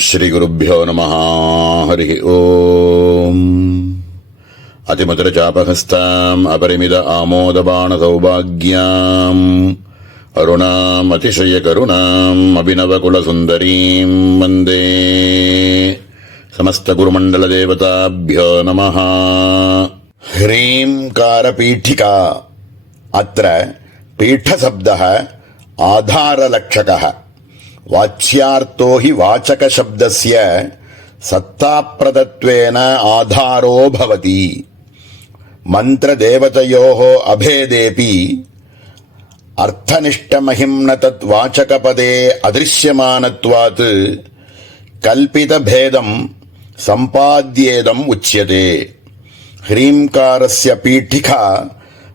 श्रीगुरुभ्यो नमः। हरिः ओम्। अतिमधुरचापहस्ताम् अपरिमित आमोदबाणसौभाग्याम् अरुणाम् अतिशयकरुणाम् अभिनवकुलसुन्दरीम् वन्दे। समस्तगुरुमण्डलदेवताभ्यो नमः। ह्रींकारपीठिका। अत्र पीठशब्दः आधारलक्षकः। वाच्यार्थो हि वाचकशब्दस्य सत्ताप्रदत्वेन आधारो भवति। मन्त्रदेवतयोः अभेदेऽपि अर्थनिष्ठमहिं न तत् वाचकपदे अदृश्यमानत्वात् कल्पितभेदं सम्पाद्येदम् उच्यते। ह्रींकारस्य पीठिका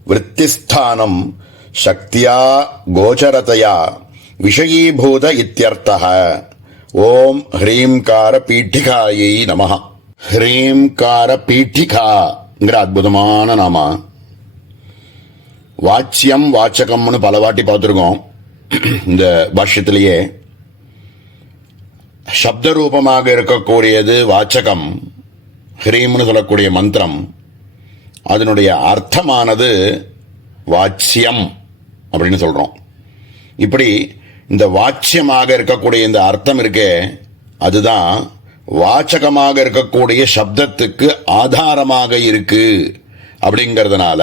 वृत्तिस्थानं शक्त्या गोचरतया विषयीभूत इत्यर्थः। ओम ह्रींकार पीठिकायै नमः। ह्रींकार பீட்டிகாங்கிற அற்புதமான நாம வாச்சியம் வாச்சகம்னு பல வாட்டி பார்த்துருக்கோம். இந்த பாஷ்யத்திலேயே சப்த ரூபமாக இருக்கக்கூடியது வாச்சகம், ஹ்ரீம்னு சொல்லக்கூடிய மந்திரம். அதனுடைய அர்த்தமானது வாச்சியம் அப்படின்னு சொல்றோம். இப்படி இந்த வாச்சியமாக இருக்கக்கூடிய இந்த அர்த்தம் இருக்கே, அதுதான் வாச்சகமாக இருக்கக்கூடிய சப்தத்துக்கு ஆதாரமாக இருக்கு. அப்படிங்கிறதுனால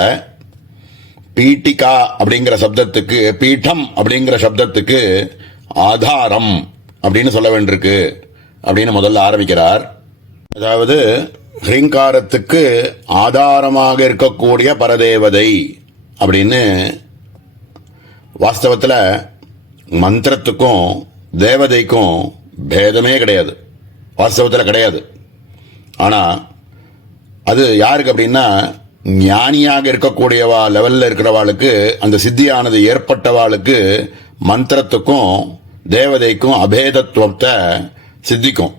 பீட்டிகா அப்படிங்கிற சப்தத்துக்கு, பீட்டம் அப்படிங்கிற சப்தத்துக்கு ஆதாரம் அப்படின்னு சொல்ல வேண்டியிருக்கு அப்படின்னு முதல்ல ஆரம்பிக்கிறார். அதாவது ஹ்ரீங்காரத்துக்கு ஆதாரமாக இருக்கக்கூடிய பரதேவதை அப்படின்னு. வாஸ்தவத்தில் மந்திரத்துக்கும் தேவதைக்கும் பேதமே கிடையாது, வாஸ்தவத்தில் கிடையாது. ஆனால் அது யாருக்கு அப்படின்னா, ஞானியாக இருக்கக்கூடியவா லெவலில் இருக்கிறவாளுக்கு, அந்த சித்தியானது ஏற்பட்டவாளுக்கு மந்திரத்துக்கும் தேவதைக்கும் அபேதத்துவத்தை சித்திக்கும்.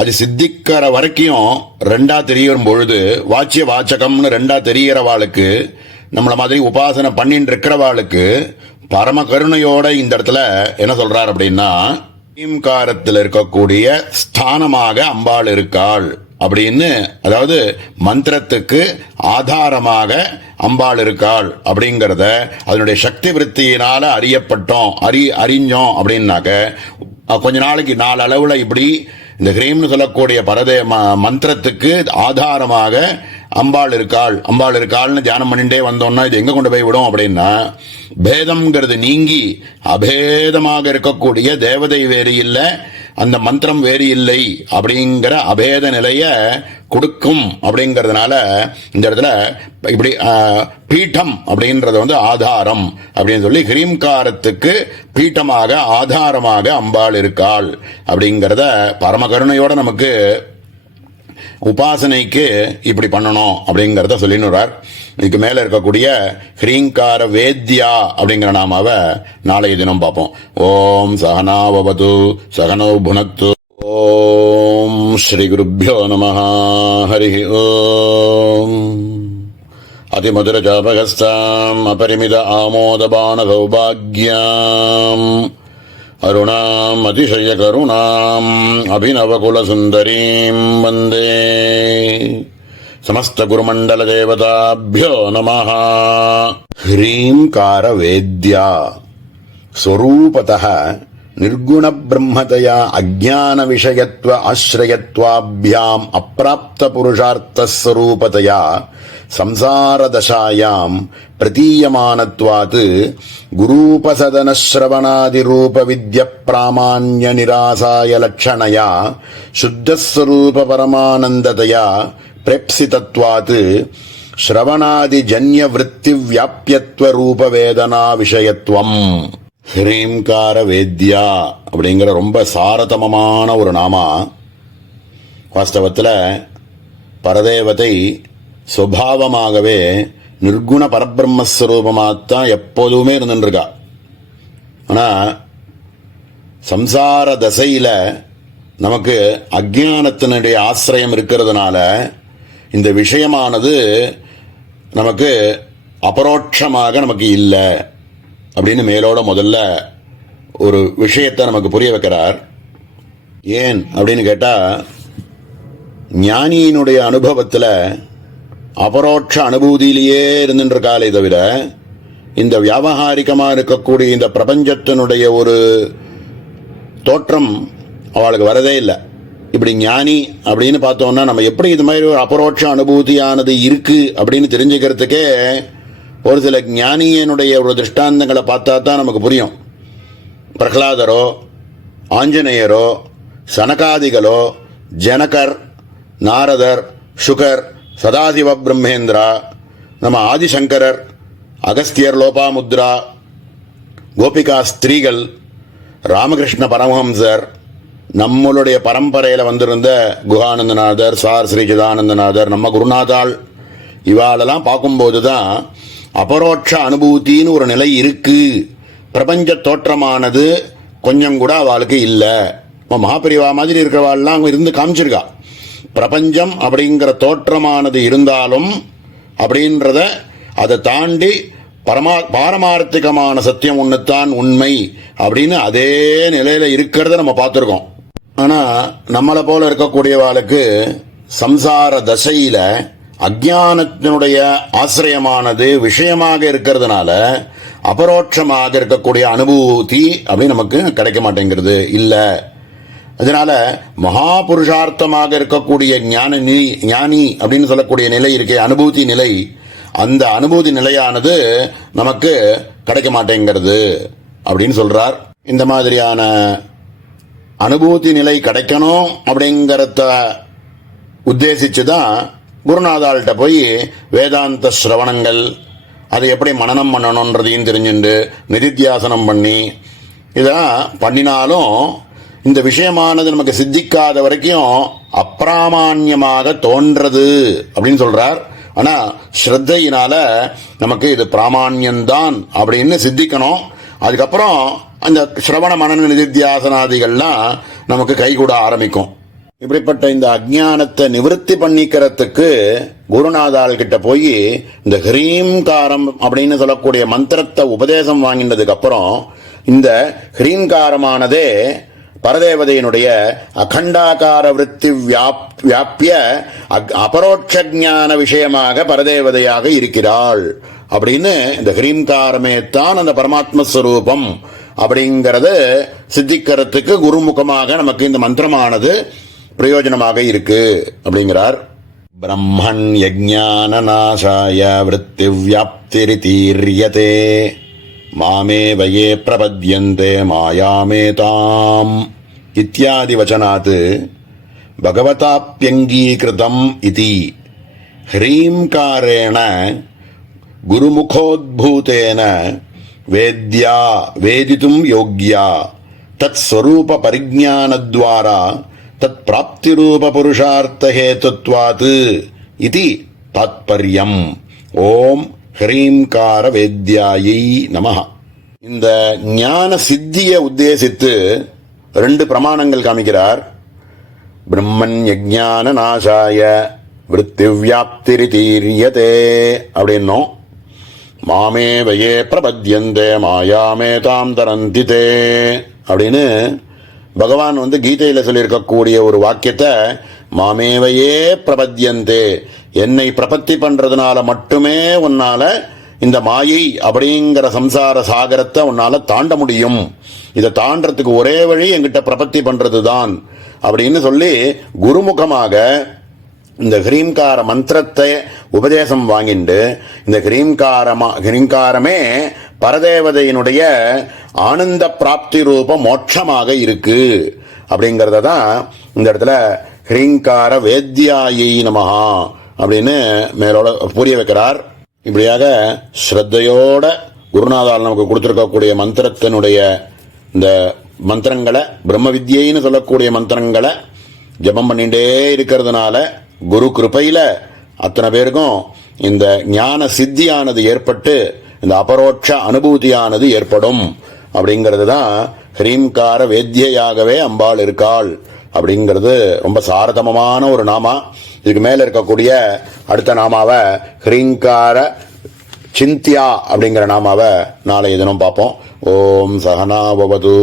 அது சித்திக்கிற வரைக்கும் ரெண்டா தெரியற பொழுது, வாச்சிய வாச்சகம்னு ரெண்டா தெரியறவாளுக்கு, நம்மள மாதிரி உபாசனை பண்ணிட்டு இருக்கிறவாளுக்கு பரம கருணையோட இந்த இடத்துல என்ன சொல்றார் அப்படின்னா, ஈம்காரத்தில் இருக்கக்கூடிய ஸ்தானமாக அம்பாள் இருக்காள் அப்படின்னு. அதாவது மந்திரத்துக்கு ஆதாரமாக அம்பாள் இருக்காள் அப்படிங்கிறத அதனுடைய சக்தி விருத்தியினால அறிஞ்சோம் அப்படின்னாக்க, கொஞ்ச நாளைக்கு நாலு அளவுல இப்படி இந்த ஹ்ரீம்னு சொல்லக்கூடிய மந்திரத்துக்கு ஆதாரமாக அம்பாள் இருக்காள்னு தியானம் பண்ணிட்டே வந்தோம்னா இது எங்க கொண்டு போய் விடும் அப்படின்னா, பேதம்ங்கிறது நீங்கி அபேதமாக இருக்கக்கூடிய தேவதை வேறு இல்லை, அந்த மந்திரம் வேறு இல்லை அப்படிங்கிற அபேத நிலைய கொடுக்கும். அப்படிங்கிறதுனால இந்த இடத்துல இப்படி பீட்டம் அப்படின்றது ஆதாரம் அப்படின்னு சொல்லி, ஹ்ரீம்காரத்துக்கு பீட்டமாக ஆதாரமாக அம்பாள் இருக்காள் அப்படிங்கிறத பரமகருணையோட நமக்கு உபாசனைக்கு இப்படி பண்ணணும் அப்படிங்கறத சொல்லினுறார். இதுக்கு மேல இருக்கக்கூடிய ஹ்ரீங்கார வேத்யா அப்படிங்கிற நாமாவை நாளைய தினம் பார்ப்போம். ஓம் சகனாவது சகனோ புனக்து. ஓம் ஸ்ரீ குருப்யோ நமஹ. ஹரிஹி ஓம். அதிமதுர ஜாபகஸ்தாம் அபரிமித ஆமோதபான சௌபாக்யாம் அருணாம் அதிசயகருணாம் அபிநவகுலசுந்தரீம் வந்தே. समस्तगुरुमण्डलदेवताभ्यो नमः। ह्रींकारवेद्या स्वरूपतः निर्गुणब्रह्मतया अज्ञानविषयत्व आश्रयत्वाभ्याम् अप्राप्तपुरुषार्थस्वरूपतया संसारदशायां प्रतीयमानत्वात् गुरूपसदनश्रवणादिरूपविद्यप्रामाण्यनिरासाय लक्षणया शुद्धस्वरूपपरमानन्दतया प्रेप्सितत्वात् श्रवणादिजन्यवृत्तिव्याप्यत्वरूपवेदना விஷயத்துவம். ஹ்ரீங்கார வேத்யா அப்படிங்கிற ரொம்ப சாரதமமான ஒரு நாமா. வாஸ்தவத்தில் பரதேவதை சுபாவமாகவே நிர்குண பரபிரம்மஸ்வரூபமாகத்தான் எப்போதுமே இருந்துருக்கா. ஆனால் சம்சார தசையில் நமக்கு அஜ்ஞானத்தினுடைய ஆசிரியம் இருக்கிறதுனால இந்த விஷயமானது நமக்கு அபரோட்சமாக நமக்கு இல்லை அப்படின்னு மேலோட முதல்ல ஒரு விஷயத்தை நமக்கு புரிய வைக்கிறார். ஏன் அப்படின்னு கேட்டா, ஞானியினுடைய அனுபவத்துல அபரோட்ச அனுபூதியிலேயே இருந்துருக்காலே தவிர இந்த வியாபகாரிகமா இருக்கக்கூடிய இந்த பிரபஞ்சத்தினுடைய ஒரு தோற்றம் அவளுக்கு வரதே இல்லை. இப்படி ஞானி அப்படின்னு பார்த்தோம்னா நம்ம எப்படி இது மாதிரி ஒரு அபரோட்ச அனுபூதியானது இருக்கு அப்படின்னு தெரிஞ்சுக்கிறதுக்கே ஒரு சில ஞானியனுடைய ஒரு திருஷ்டாந்தங்களை பார்த்தா தான் நமக்கு புரியும். பிரகலாதரோ, ஆஞ்சநேயரோ, சனகாதிகளோ, ஜனகர், நாரதர், சுகர், சதாசிவ பிரம்மேந்திரா, நம்ம ஆதிசங்கரர், அகஸ்தியர், லோபாமுத்ரா, கோபிகா ஸ்திரீகள், ராமகிருஷ்ண பரமஹம்சர், நம்மளுடைய பரம்பரையில் வந்திருந்த குஹானந்தநாதர், சார் ஸ்ரீ சிதானந்தநாதர், நம்ம குருநாதாள், இவாளெல்லாம் பார்க்கும்போது தான் அபரோட்ச அனுபூத்தின்னு ஒரு நிலை இருக்கு. பிரபஞ்ச தோற்றமானது கொஞ்சம் கூட அவளுக்கு இல்லை. மகாபரிவா மாதிரி இருக்கிறவாள்லாம் அவங்க இருந்து காமிச்சிருக்கா. பிரபஞ்சம் அப்படிங்கிற தோற்றமானது இருந்தாலும் அப்படின்றத அதை தாண்டி பாரமார்த்திகமான சத்தியம் ஒன்றுத்தான் உண்மை அப்படின்னு அதே நிலையில இருக்கிறத நம்ம பார்த்துருக்கோம். ஆனா நம்மளை போல இருக்கக்கூடியவாளுக்கு சம்சார தசையில அஜானத்தினுடைய ஆசிரியமானது விஷயமாக இருக்கிறதுனால அபரோட்சமாக இருக்கக்கூடிய அனுபூதி அப்படி நமக்கு கிடைக்க மாட்டேங்கிறது இல்ல. அதனால மகா புருஷார்த்தமாக இருக்கக்கூடிய ஞானி அப்படின்னு சொல்லக்கூடிய நிலை இருக்கே, அனுபூதி நிலை, அந்த அனுபூதி நிலையானது நமக்கு கிடைக்க மாட்டேங்கிறது அப்படின்னு சொல்றார். இந்த மாதிரியான அனுபூதி நிலை கிடைக்கணும் அப்படிங்கறத உத்தேசிச்சுதான் குருநாதாள்கிட்ட போய் வேதாந்த சிரவணங்கள், அதை எப்படி மனனம் பண்ணணும்ன்றதையும் தெரிஞ்சுண்டு நிதித்தியாசனம் பண்ணி இதெல்லாம் பண்ணினாலும் இந்த விஷயமானது நமக்கு சித்திக்காத வரைக்கும் அப்பிராமான்யமாக தோன்றது அப்படின்னு சொல்றார். ஆனா ஸ்ரத்தையினால நமக்கு இது பிராமான்யம்தான் அப்படின்னு சித்திக்கணும். அதுக்கப்புறம் அந்த சிரவண மனன நிதித்தியாசனாதிகள்லாம் நமக்கு கைகூட ஆரம்பிக்கும். இப்படிப்பட்ட இந்த அஜ்ஞானத்தை நிவர்த்தி பண்ணிக்கிறதுக்கு குருநாதாள் கிட்ட போய் இந்த ஹ்ரீம்காரம் அப்படின்னு சொல்லக்கூடிய மந்திரத்தை உபதேசம் வாங்கினதுக்கு அப்புறம் இந்த ஹ்ரீம்காரமானதே பரதேவதையினுடைய அகண்டாகார விருத்தி வியாபிய அபரோட்ச ஞான விஷயமாக பரதேவதையாக இருக்கிறாள் அப்படின்னு இந்த ஹ்ரீம்காரமே தான் அந்த பரமாத்மஸ்வரூபம் அப்படிங்கறது சித்திக்கிறதுக்கு குருமுகமாக நமக்கு இந்த மந்திரமானது பிரயோஜனமாக இருக்கு அப்படிங்கிறார். பிரம்மன் யஜ்ஞான நாசாய விருத்தி வியாப்திரிதீர்யதே மாமேவ யே பிரபத்யந்தே மாயாமேதாம் இத்யாதி வச்சனாத் பகவதாப்யங்கீகிருதம் இதி ஹ்ரீம்காரேண குருமுகோத்பூதேன வேத்யா வேதித்தும் யோக்யா தத் ஸ்வரூப பரிஜ்ஞானத்வாரா தத் பிராப்திரூப புருஷார்த்த ஹேதுத்வாத் இதி தாத்பர்யம். ஓம் ஹ்ரீம்கார வேத்யாயை நமஹ. இந்த ஞான சித்தியை உத்தேசித்து 2 பிரமாணங்கள் காமிக்கிறார். பிரம்மன் யஜ்ஞான நாசாய விருத்தி வியாப்திரிதீர்யதே அப்படின்னும், மாமேவ யே பிரபத்யந்தே மாயாமேதாம் தரந்திதே அப்படின்னு பகவான் கீதையில சொல்லியிருக்கக்கூடிய ஒரு வாக்கியத்தை மாமேவையே பிரபத்யந்தே, என்னை பிரபத்தி பண்றதுனால மட்டுமே உன்னால இந்த மாயை அப்படிங்கிற சம்சார சாகரத்தை உன்னால தாண்ட முடியும், இதை தாண்டறதுக்கு ஒரே வழி என்கிட்ட பிரபத்தி பண்றதுதான் அப்படின்னு சொல்லி குருமுகமாக இந்த ஹ்ரீம்கார மந்திரத்தை உபதேசம் வாங்கிண்டு இந்த ஹ்ரீம்காரமே பரதேவதையினுடைய ஆனந்த பிராப்தி ரூப மோட்சமாக இருக்கு அப்படிங்கறத தான் இந்த இடத்துல ஹ்ரீங்கார வேத்யாயை நமஹா அப்படின்னு மேலோட புரிய வைக்கிறார். இப்படியாக ஸ்ரத்தையோட குருநாதால் நமக்கு கொடுத்திருக்கக்கூடிய மந்திரத்தினுடைய இந்த மந்திரங்களை, பிரம்ம வித்யைன்னு சொல்லக்கூடிய மந்திரங்களை ஜபம் பண்ணிட்டே இருக்கிறதுனால குரு கிருபையில அத்தனை பேருக்கும் இந்த ஞான சித்தியானது ஏற்பட்டு இந்த அபரோட்ச அனுபூதியானது ஏற்படும் அப்படிங்கிறது தான் ஹ்ரீம்கார வேத்யாகவே அம்பாள் இருக்காள் அப்படிங்கிறது ரொம்ப சாரதமமான ஒரு நாமா. இதுக்கு மேல இருக்கக்கூடிய அடுத்த நாமாவை ஹ்ரீங்கார சிந்தியா அப்படிங்கிற நாமாவை நாளை தினம் பார்ப்போம். ஓம் சகனாவது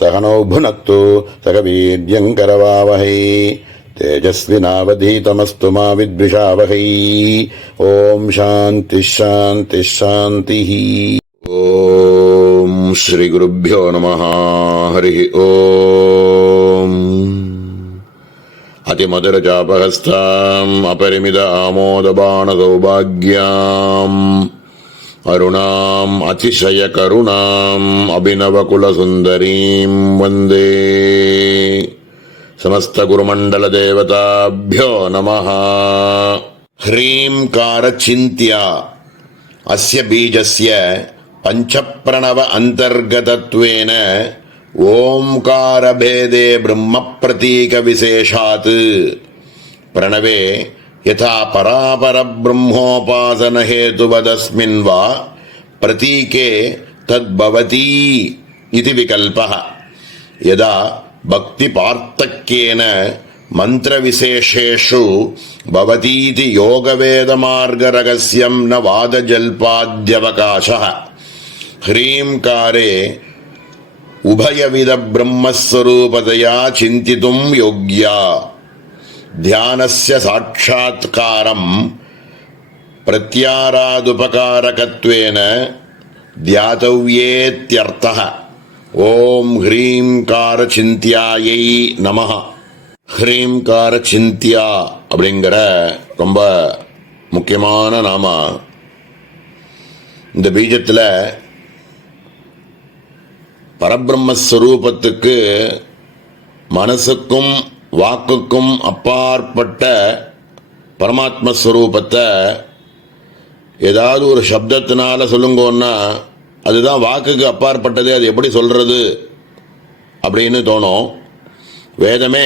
சகனோ புனக்து சகவீர்யங்கரவாவஹை தேஜஸ்வினாவதீதமஸ்து மா வித்விஷாவஹை. ஓம் சாந்தி சாந்தி சாந்தி. ஓம் ஸ்ரீ குருப்யோ நமஹ. ஹரி ஓம். அதிமதுரஜாபஹஸ்தாம் அபரிமித ஆமோதபான சௌபாக்யாம் அருணாம் அதிசய கருணாம் அபிநவகுலசுந்தரீம் வந்தே. समस्त गुरुमंडल देवताभ्यो नमः. ह्रींकार चिन्त्या अस्य बीजस्य पंचप्रणव अंतर्गतत्वेन ओंकार भेदे ब्रह्म प्रतीक विशेषात् प्रणवे यथा परापर ब्रह्मोपासन हेतुवदस्मिन् वा प्रतीके तद्भवति इति विकल्पः. यदा भक्ति पार्थक्येन मंत्र विशेषेषु भवतीति योग वेद मार्ग रहस्यं न वादजल्पाद्यवकाशः. ह्रींकारे उभयविध ब्रह्मस्वरूपतया चिन्तितुं योग्या. ध्यानस्य साक्षात्कारं प्रत्यारादुपकारकत्वेन ध्यातव्येत्यर्थः. ஓம் ஹ்ரீங்கார சிந்தியாயை நமஹ. ஹ்ரீங்கார சிந்தியா அப்படிங்கிற ரொம்ப முக்கியமான நாம. இந்த பீஜத்தில் பரபிரம்மஸ்வரூபத்துக்கு மனசுக்கும் வாக்குக்கும் அப்பாற்பட்ட பரமாத்மஸ்வரூபத்தை ஏதாவது ஒரு சப்தத்தினால சொல்லுங்கன்னா அதுதான் வாக்குக்கு அப்பாற்பட்டதே. அது எப்படி சொல்றது அப்படின்னு தோணும். வேதமே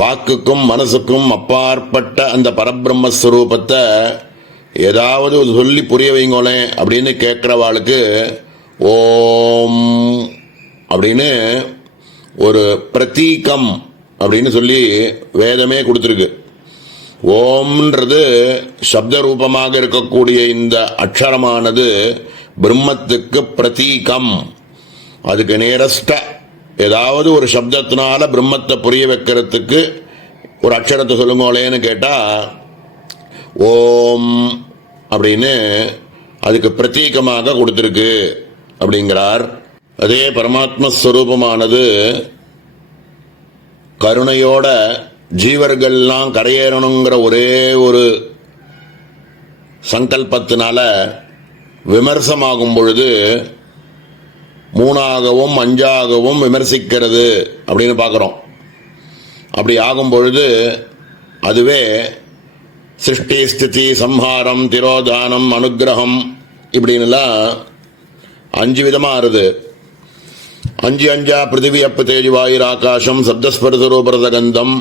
வாக்குக்கும் மனசுக்கும் அப்பாற்பட்ட அந்த பரபிரம்மஸ்வரூபத்தை ஏதாவது சொல்லி புரிய வைங்களேன் அப்படின்னு கேட்குறவாளுக்கு ஓம் அப்படின்னு ஒரு பிரதீகம் அப்படின்னு சொல்லி வேதமே கொடுத்துருக்கு. ஓம்ன்றது சப்த ரூபமாக இருக்கக்கூடிய இந்த அக்ஷரமானது பிரம்மத்துக்கு பிரதீகம். அதுக்கு நேரஸ்ட ஏதாவது ஒரு சப்தத்தினால பிரம்மத்தை புரிய வைக்கிறதுக்கு ஒரு அக்ஷரத்தை சொல்லுங்களேன்னு கேட்டா ஓம் அப்படின்னு அதுக்கு பிரதீகமாக கொடுத்திருக்கு அப்படிங்கிறார். அதே பரமாத்மஸ்வரூபமானது கருணையோட ஜீவர்கள்லாம் கரையேறணுங்கிற ஒரே ஒரு சங்கல்பத்தினால விமர்சமாகும் பொழுது மூணாகவும் அஞ்சாகவும் விமர்சிக்கிறது அப்படின்னு பார்க்குறோம். அப்படி ஆகும் பொழுது அதுவே சிருஷ்டி ஸ்திதி சம்ஹாரம் திரோதானம் அனுகிரகம் இப்படின்னுலாம் 5 விதமாக ஆறுது. 5 பிருத்திவி அப்பு தேஜு வாயுர் ஆகாசம் சப்தஸ்பர்சரூபரதகந்தம்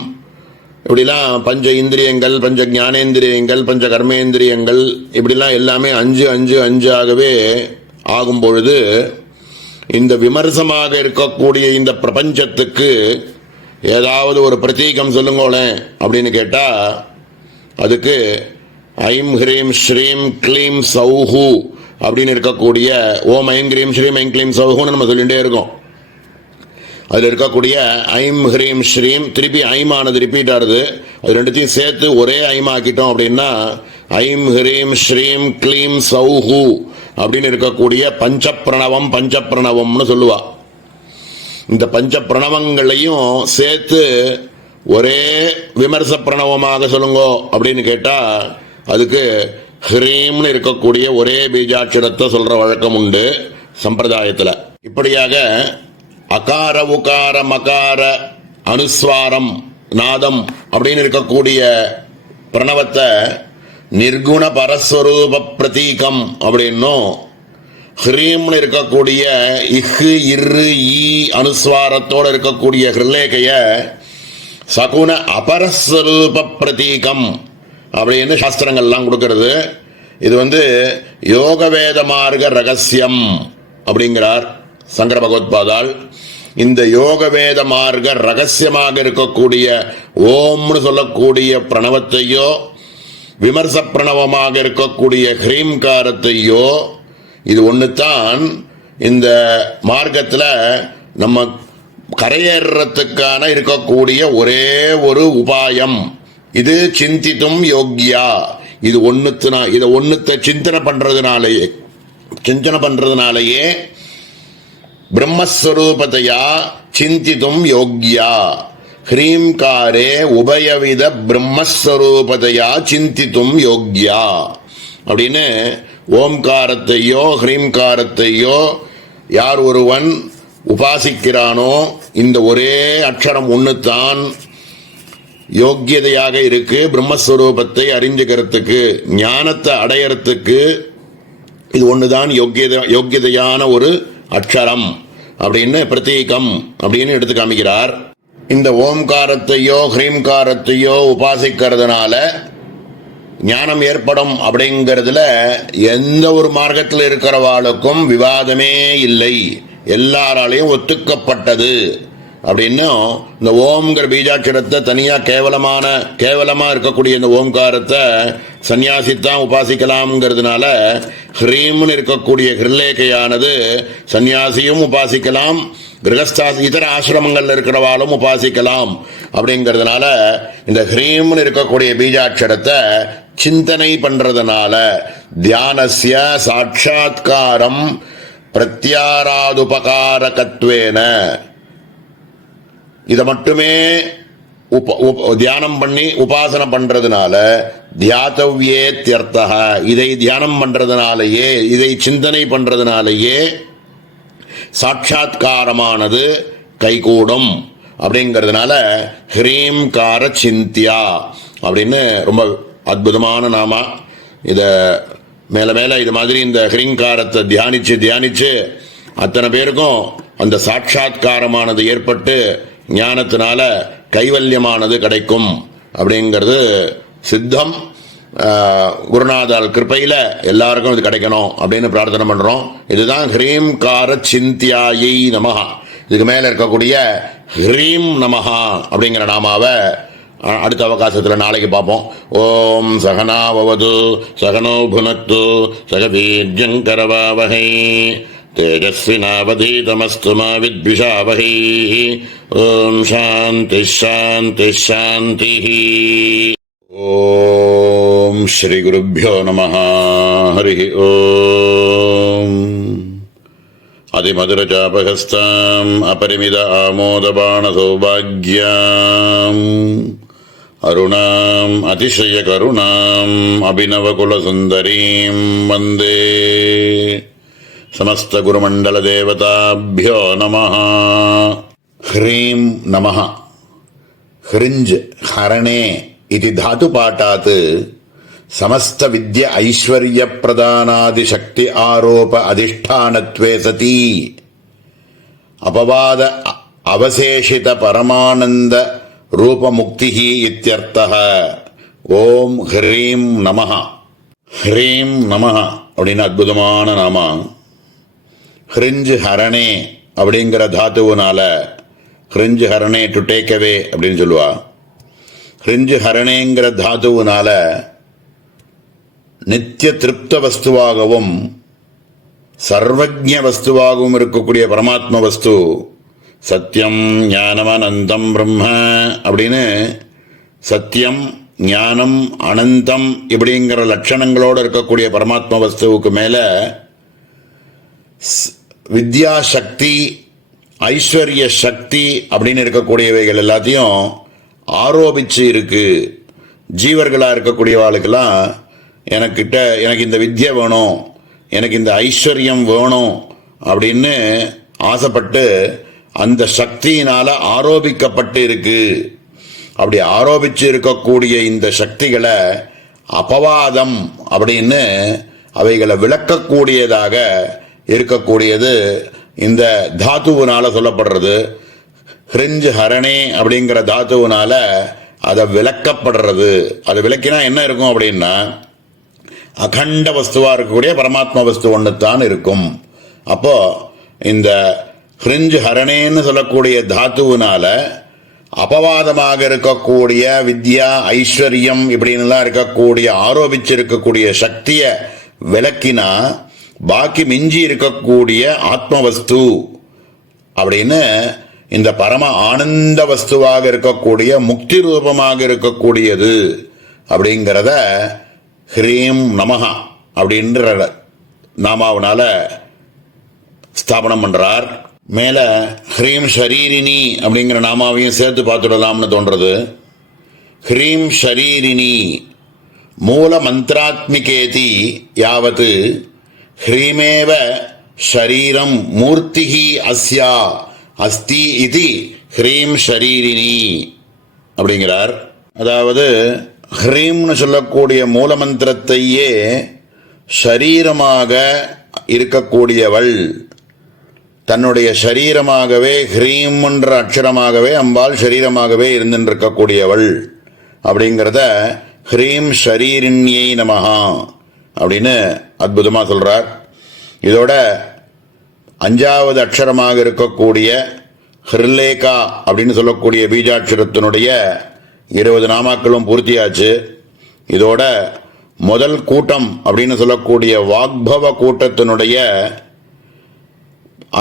இப்படிலாம் பஞ்ச இந்திரியங்கள், பஞ்ச ஞானேந்திரியங்கள், பஞ்ச கர்மேந்திரியங்கள் இப்படிலாம் எல்லாமே 5 ஆகும் பொழுது இந்த விமர்சமாக இருக்கக்கூடிய இந்த பிரபஞ்சத்துக்கு ஏதாவது ஒரு பிரதீகம் சொல்லுங்களேன் அப்படின்னு கேட்டா அதுக்கு ஐம் ஹ்ரீம் ஸ்ரீம் க்ளீம் சௌஹு அப்படின்னு இருக்கக்கூடிய ஓம் ஐம் ஹ்ரீம் ஸ்ரீம் ஐம் க்ளீம் சௌஹுன்னு நம்ம சொல்லிகிட்டே இருக்கோம். அதில் இருக்கக்கூடிய ஐம் ஹ்ரீம் ஸ்ரீம் திருப்பி ஐமானது ரிப்பீட் ஆகுது. அது ரெண்டுத்தையும் சேர்த்து ஒரே ஐமா ஆக்கிட்டோம் அப்படின்னா ஐம் ஹ்ரீம் ஸ்ரீம் க்ளீம் சௌஹு அப்படின்னு இருக்கக்கூடிய பஞ்சப்பிரணவம்னு சொல்லுவா. இந்த பஞ்ச பிரணவங்களையும் சேர்த்து ஒரே விமர்ச பிரணவமாக சொல்லுங்கோ அப்படின்னு கேட்டா அதுக்கு ஹ்ரீம்னு இருக்கக்கூடிய ஒரே பீஜாட்சரத்தை சொல்ற வழக்கம் உண்டு சம்பிரதாயத்தில். இப்படியாக அகார உகார மகார அனுஸ்வாரம் நாதம் அப்படின்னு இருக்கக்கூடிய பிரணவத்தை நிர்குண பரஸ்வரூப பிரதீகம் அப்படின்னும், ஹ்ரீம்னு இருக்கக்கூடிய இஹ் இரு ஈ அனுஸ்வாரத்தோடு இருக்கக்கூடிய ஹிருலேகைய சகுன அபரஸ்வரூப பிரதீகம் அப்படின்னு சாஸ்திரங்கள்லாம் கொடுக்கிறது. இது யோக வேத மார்க்க ரகசியம் அப்படிங்கிறார் சங்கர பகவத்பாதால். இந்த யோக வேத மார்க்க ரகசியமாக இருக்கக்கூடிய ஓம்னு சொல்லக்கூடிய பிரணவத்தையோ விமர்ச பிரணவமாக இருக்கக்கூடிய ஹ்ரீம்காரத்தையோ, இது ஒண்ணுதான் இந்த மார்க்கத்துல நம்ம கரையேறத்துக்கான இருக்கக்கூடிய ஒரே ஒரு உபாயம். இது சிந்தித்தும் யோக்கியா. இது இதை ஒண்ணுத்த சிந்தனை பண்றதுனாலேயே பிரம்மஸ்வரூபத்தையா சிந்தித்தும் யோக்கியா. ஹ்ரீம்காரே உபயவித பிரம்மஸ்வரூபத்தையா சிந்தித்தும் யோக்கியா அப்படின்னு ஓம்காரத்தையோ ஹ்ரீம்காரத்தையோ யார் ஒருவன் உபாசிக்கிறானோ, இந்த ஒரே அக்ஷரம் ஒண்ணுதான் யோக்கியதையாக இருக்கு. பிரம்மஸ்வரூபத்தை அறிஞ்சுக்கிறதுக்கு, ஞானத்தை அடையறதுக்கு இது ஒண்ணுதான் யோக்கியதையான ஒரு அக்ஷரம் அப்படின்னு பிரதீகம் அப்படின்னு எடுத்து காமிக்கிறார். இந்த ஓம்காரத்தையோ ஹ்ரீம்காரத்தையோ உபாசிக்கிறதுனால ஞானம் ஏற்படும் அப்படிங்கிறதுல எந்த ஒரு மார்க்கத்தில் இருக்கிறவாளுக்கும் விவாதமே இல்லை, எல்லாராலையும் ஒத்துக்கப்பட்டது. அப்படின்னும் இந்த ஓம்ங்கிற பீஜாட்சரத்தை தனியா கேவலமா இருக்கக்கூடிய இந்த ஓம்காரத்தை சன்னியாசித்தான் உபாசிக்கலாம்ங்கிறதுனால ஹ்ரீம்னு இருக்கக்கூடிய ஹிருலேகையானது சன்னியாசியும் உபாசிக்கலாம், இதர ஆசிரமங்கள்ல இருக்கிறவாலும் உபாசிக்கலாம். அப்படிங்கிறதுனால இந்த ஹ்ரீம்னு இருக்கக்கூடிய பீஜாட்சரத்தை சிந்தனை பண்றதுனால தியானஸ்ய சாட்சாத்காரம் பிரத்யாராதுபகாரகத்வேன, இதை மட்டுமே தியானம் பண்ணி உபாசனை பண்றதுனால தியாதவ்யே தியர்த்தஹ, இதை தியானம் பண்றதுனாலேயே, இதை சிந்தனை பண்றதுனாலேயே சாட்சாத்காரமானது கைகூடும். அப்படிங்கிறதுனால ஹ்ரீம்கார சிந்தியா அப்படின்னு ரொம்ப அற்புதமான நாமா. இத மேல மேல இது மாதிரி இந்த ஹ்ரீங்காரத்தை தியானிச்சு அத்தனை பேருக்கும் அந்த சாட்சாத்காரமானது ஏற்பட்டு ஞானத்தினால கைவல்யமானது கிடைக்கும் அப்படிங்கிறது சித்தம். குருநாதால் கிருப்பையில எல்லாருக்கும் இது கிடைக்கணும் அப்படின்னு பிரார்த்தனை பண்றோம். இதுதான் ஹ்ரீம்கார சிந்தியாயை நமஹா. இதுக்கு மேல இருக்கக்கூடிய ஹ்ரீம் நமஹா அப்படிங்கிற நாமாவை அடுத்த அவகாசத்தில் நாளைக்கு பார்ப்போம். ஓம் சகனாவது சகனோ புனக்து சகவீர்யங்கரவாவஹை தேஜஸ்வினாவதீதமஸ்து மா வித்விஷாவஹை. ஓம் சாந்தி சாந்தி சாந்தி. ஓம் ஸ்ரீ குருभ्यो நமः. ஹரி ஓம். அதிமதுரஜாபகஸ்தாம் அபரிமித ஆமோதபாண சௌபாக்யாம் அருணாம் அதிசய கருணாம் அபிநவகுல சுந்தரீம் வந்தே. சமஸ்த குருமண்டல தேவதாभ्यो நமः. ஹ்ரீம் நமः. ஹ்ரிஞ்ச் ஹரணே இது தாது பாட்டாத் சமஸ்த வித்ய ஐஸ்வர்ய பிரதானாதி சக்தி ஆரோப அதிஷ்டானத்வே சதி அபவாத அவசேஷித பரமானந்த ரூபமுக்தி இத்யர்த்தः. ஓம் ஹ்ரீம் நமः. ஹ்ரீம் நமः அப்படின்னு அற்புதமான நாமா. ஹ்ரிஞ்ச் ஹரணே அப்படிங்கிற தாத்துவனால ஹ்ரிஞ்ச் ஹரணே டு டேக் அவே அப்படின்னு சொல்லுவா. ஹ்ரிஞ்ச் ஹரணேங்கிற தாத்துவனால நித்திய திருப்த வஸ்துவாகவும் சர்வஜ்ஞ வஸ்துவாகவும் இருக்கக்கூடிய பரமாத்ம வஸ்து சத்தியம் ஞானம் அனந்தம் பிரம்ம அப்படின்னு சத்தியம் ஞானம் அனந்தம் இப்படிங்கிற லட்சணங்களோடு இருக்கக்கூடிய பரமாத்ம வஸ்துவுக்கு மேல வித்யா சக்தி ஐஸ்வர்ய சக்தி அப்படின்னு இருக்கக்கூடியவைகள் எல்லாத்தையும் ஆரோபிச்சு இருக்கு. ஜீவர்களா இருக்கக்கூடியவாளுக்கெல்லாம் எனக்கு இந்த வித்யை வேணும், எனக்கு இந்த ஐஸ்வர்யம் வேணும் அப்படின்னு ஆசைப்பட்டு அந்த சக்தியினால ஆரோபிக்கப்பட்டு இருக்கு. அப்படி ஆரோபிச்சு இருக்கக்கூடிய இந்த சக்திகளை அபவாதம் அப்படின்னு அவைகளை விளக்கக்கூடியதாக இருக்கக்கூடியது இந்த தாத்துவனால சொல்லப்படுறது. ஹ்ரிஞ்ச் ஹரணே அப்படிங்கிற தாத்துவனால அதை விளக்கப்படுறது. அதை விளக்கினா என்ன இருக்கும் அப்படின்னா அகண்ட வஸ்துவா இருக்கக்கூடிய பரமாத்மா வஸ்து ஒன்றுத்தான் இருக்கும். அப்போ இந்த ஹ்ரிஞ்ச் ஹரணேன்னு சொல்லக்கூடிய தாத்துவனால அபவாதமாக இருக்கக்கூடிய வித்யா ஐஸ்வர்யம் இப்படின்னுலாம் இருக்கக்கூடிய ஆரோபிச்சிருக்கக்கூடிய சக்தியை விளக்கினா பாக்கி மிஞ்சி இருக்கக்கூடிய ஆத்மவஸ்து அப்படின்னு இந்த பரம ஆனந்த வஸ்துவாக இருக்கக்கூடிய முக்தி ரூபமாக இருக்கக்கூடியது அப்படிங்கிறத ஹ்ரீம் நமஹா அப்படின்ற நாமாவனால ஸ்தாபனம் பண்றார். மேல ஹ்ரீம் ஷரீரினி அப்படிங்கிற நாமாவையும் சேர்த்து பார்த்துடலாம்னு தோன்றது. ஹ்ரீம் ஷரீரினி மூல மந்திராத்மிகேதி யாவத்து ஹ்ரீமேவ ஷரீரம் மூர்த்திஹி அஸ்யா அஸ்தி இது ஹ்ரீம் ஷரீரினி அப்படிங்கிறார். அதாவது ஹ்ரீம்னு சொல்லக்கூடிய மூலமந்திரத்தையே ஷரீரமாக இருக்கக்கூடியவள், தன்னுடைய ஷரீரமாகவே ஹ்ரீம் என்ற அக்ஷரமாகவே அம்பாள் ஷரீரமாகவே இருந்துருக்கக்கூடியவள் அப்படிங்கிறத ஹ்ரீம் ஷரீரிண்யை நமஹா அப்படின்னு அற்புதமாக சொல்றார். இதோட 5வது அக்ஷரமாக இருக்கக்கூடிய ஹிர்லேகா அப்படின்னு சொல்லக்கூடிய பீஜாட்சரத்தினுடைய 20 நாமாக்களும் பூர்த்தியாச்சு. இதோட முதல் கூட்டம் அப்படின்னு சொல்லக்கூடிய வாக்பவ கூட்டத்தினுடைய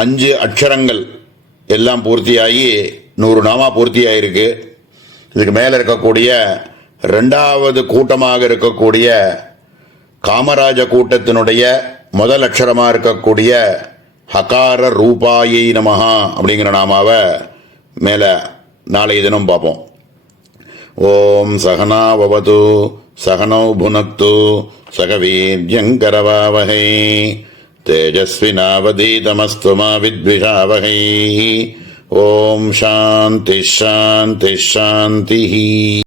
5 அக்ஷரங்கள் எல்லாம் பூர்த்தியாகி 100 நாமா பூர்த்தியாயிருக்கு. இதுக்கு மேலே இருக்கக்கூடிய 2வது கூட்டமாக இருக்கக்கூடிய காமராஜ கூட்டத்தினுடைய முதல் அக்ஷரமாக இருக்கக்கூடிய ஹகார ரூபாயை நமஹா அப்படிங்கிற நாமாவை மேலே நாளைய தினம் பார்ப்போம். ஓம் சகனா பவது சகனௌ புனக்து சக வீர்யங்கரவாவஹை தேஜஸ்வினாவதீதமஸ்து மா வித்விஷாவஹை. ஓம் சாந்தி சாந்தி சாந்தி.